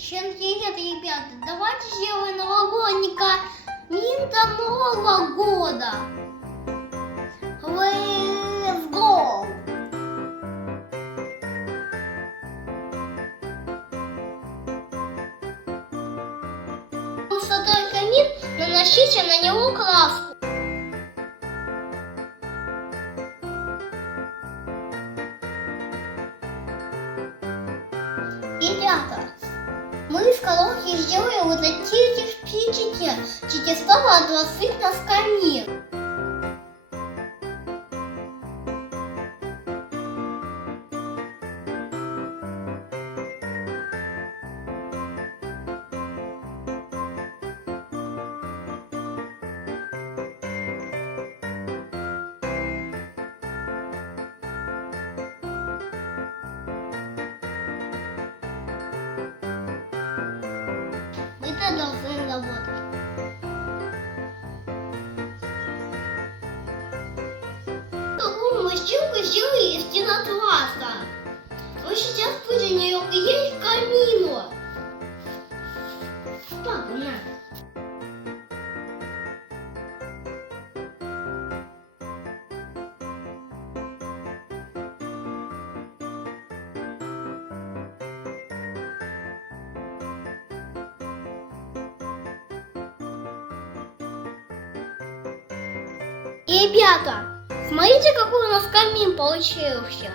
Чем едет, ребята? Давайте сделаем новогодний камин до Нового года. Let's go! Садовый камин, наносите на него краску. Ребята, мы из коробки сделали вот такие кирпичики. Теперь стало отложить на камин. Мы должны работать. Такую мужчинку сделали из пенопласта. Вот сейчас будем ее есть к камину. Папа, на. Ребята, смотрите, какой у нас камин получился.